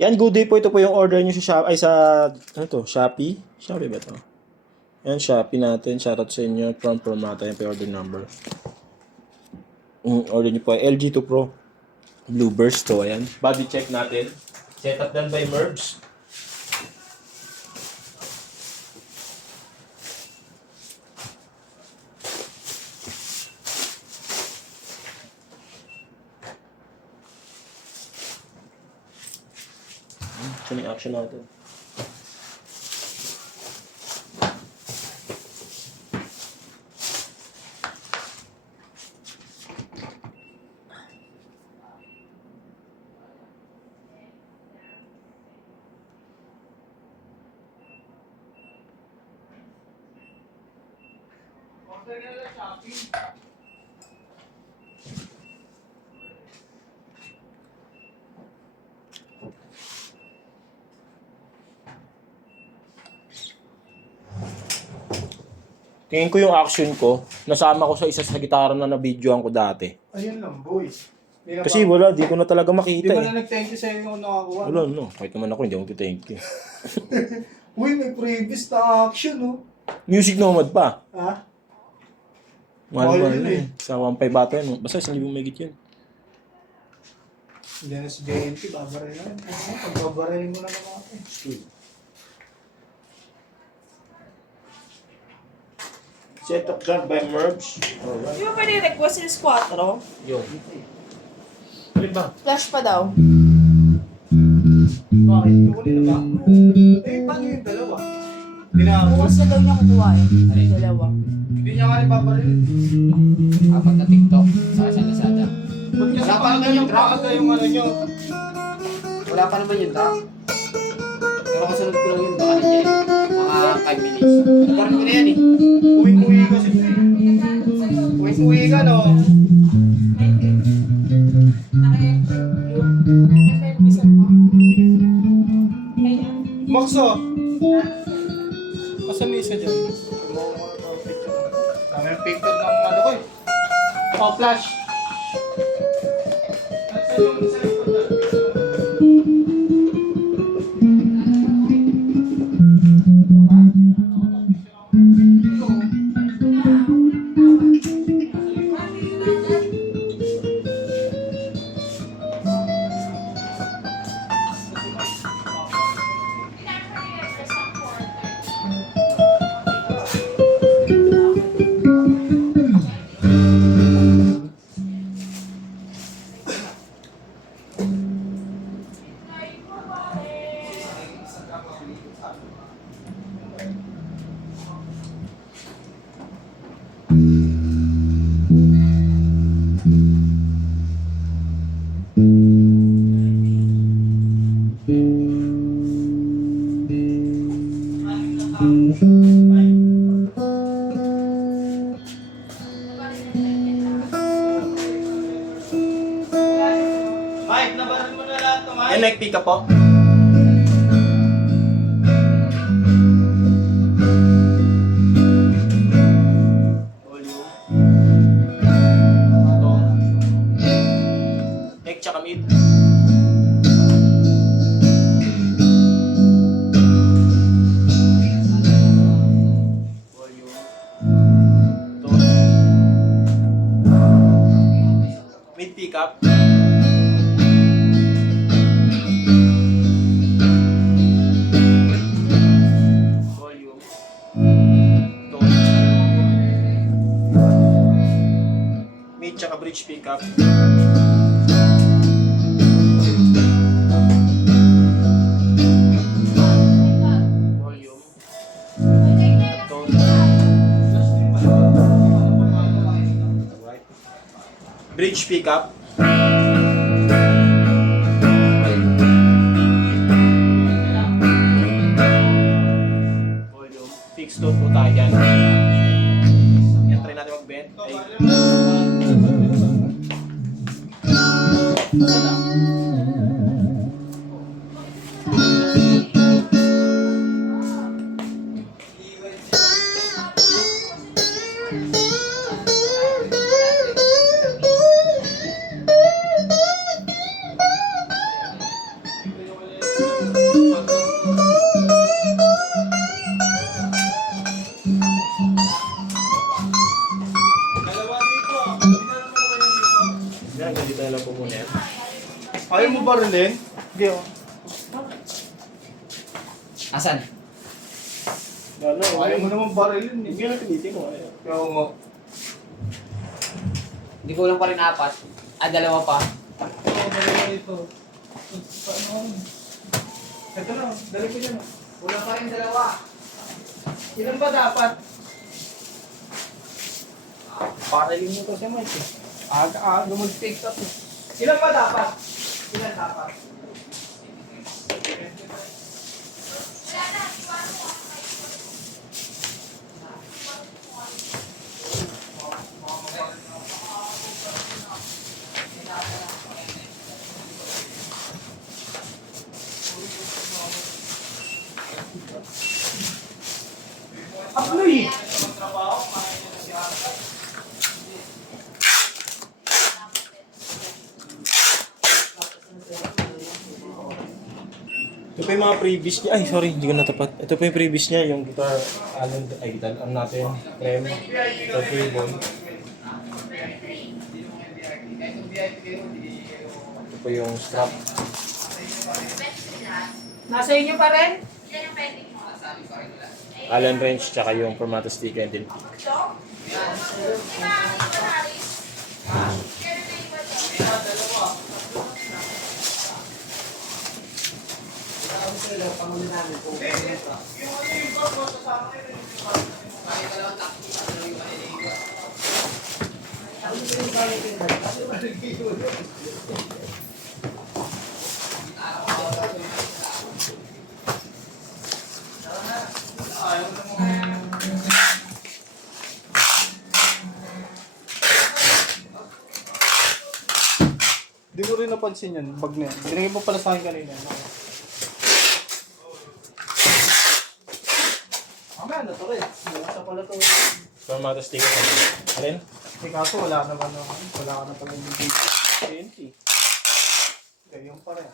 Yan, good day po. Ito po yung order nyo sa Shopee. Ay, sa, ano to? Shopee? Shopee ba to? Yan, Shopee natin. Shoutout sa inyo. From natin. Yan po yung order number. Order nyo po ay LG2 Pro. Blue Burst to. Ayan. Body check natin. Setup done by Merbs. Ito yung action natin. Tingin ko yung action ko, nasama ko sa isa sa gitara na na-videoan ko dati. Ayun lang, boy. Kasi wala, di ko na talaga Hindi makita mo eh. na nag-thank you sa'yo kung nakakuha. Wala, no. Kahit naman ako, hindi ako thank you. Uy, may previous na action, no? Music Nomad pa. Ha? Mahal Mahal yun na eh. Sa 1.5 bata yun. Basta 1,000 megit yun. Hindi na si JNT, babaray na rin. Pagbabaray mo na naman ako. Setup done by Merbs. Alright. Di ba pwede request yung squatro? Yun. Alin ba? Flash pa daw. Bakit? Kukunin na ba? Eh, paano yung dalawa? Bukas na daw niya kukuha eh. Dalawa. Hindi niya nga rin babaray. Apat na TikTok sa Lazada. Ba't kasi Wala pa paano naman yung yung drop. paano yung ano nyo? Wala pa naman yung drop. Pero kasunod ko lang yun, baka nandiyan mga 5 minutes. Nagkaroon ko na yan eh. Uwing-uwi kasi ito eh. Uwing-uwi ka, no? Max, oh. Masa may isa dyan? Dami yung picture ng ano ko eh. Oh, flash. Nasa yung isa yung Mike, nabaran mo na lahat to, Mike. Yan, nag-pick up po. Volume. Tone. Neck tsaka mid. Volume. Tone. Mid pickup. Volume. Tone. Mid tsaka bridge pickup. Volume. Tone. Alright. Bridge pickup. Volume. Fixed tone po tayo dyan. Yan, try natin mag-bend. Ay. Yan, ganito na lang po muna yan. Ayaw mo ba rin? Hindi ako. Asan? Ano, Ayaw mo naman barilin eh. Hindi na pinitin ko. Ayaw. Kaya mo. Hindi ko lang pa rin 4. 2 pa. Oo, dalawa ito. Paano? Ito na, dali ko dyan. Wala pa rin 2. Ilan ba dapat? Pakiling mo to siya, Mike. Aga-aga mag-take up eh. Ilan ba dapat? Ilan dapat? Aploy! Ito pa yung mga previous niya. Ay, sorry, hindi ko natapat. Ito pa yung previous niya, yung guitar, guitar, natin, Rem, or Freebone. Ito pa yung strap. Nasa inyo pa rin? Allen wrench, tsaka yung formato sticker and then Hindi ko rin napansin yan, bag na yan. Binigay mo pala sa akin kanina. Mamaya na to rin. Nasa pala to. formato sticker and then. Alin? Eh kaso wala naman naman. Wala ka na pala yung dito. TNT. Okay, yung pa rin.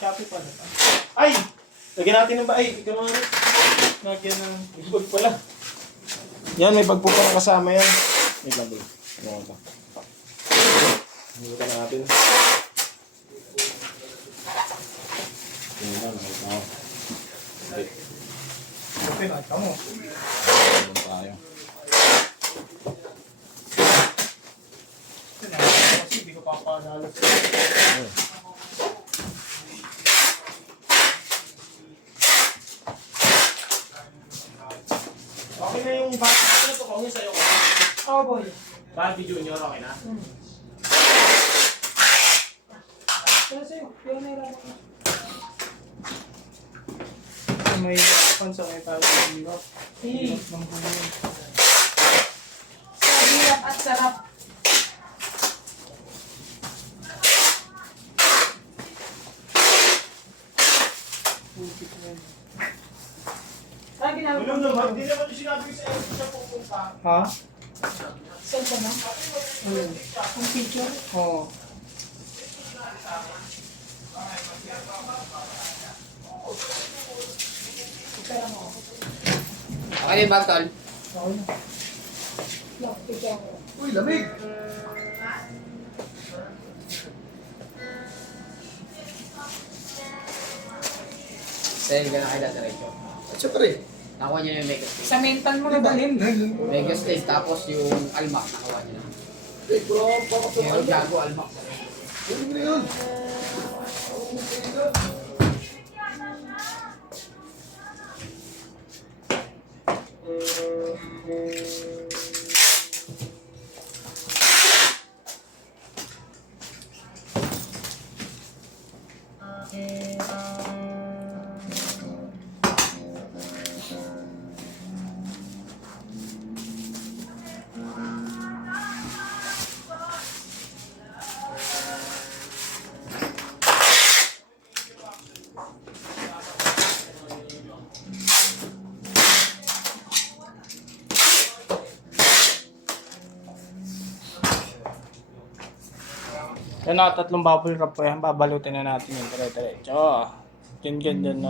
Shopee pa na to. Ay! Lagyan natin ng ba? Ay, ikaw mga rin. Nagyan ng... May bag pala. Yan, may bag po pala kasama yan. May bag. Ano ko ito? Hinutan natin. Tingnan lang, nakita ko. Hindi. Okay, nakita mo. Tingnan tayo. Kasi hindi ko papaalala sa'yo. Okay na yung bag. Ano to? Kung yung sa'yo ko. Oh boy. Barbie Junior, okay na? Pero sa'yo, pero may rama ka. May pansa kayo tayo ng hirap. Hirap ng buhay. Sa hirap at sarap. Putik na yun. Saan ginagawa Wala mo? naman. Hindi naman yung sinabi ko sa'yo kung siya pupunta. Ha? Saan ka na? Ayun. Ang picture? Oo. Pera mo. Okay din ba, Tol? Okay na. Look, picture ko. Uy, lamig! Sa'yo ka na kayo dadiretso. Siyempre. Nakuha niyo na yung mega stage. Sa mental mo na dalhin. Mega stage, tapos yung almak, nakuha niyo na. Yung gago, almak. Yan na, 3 bubble wrap po yan. Babalutin na natin yung dire-diretso. Dyan na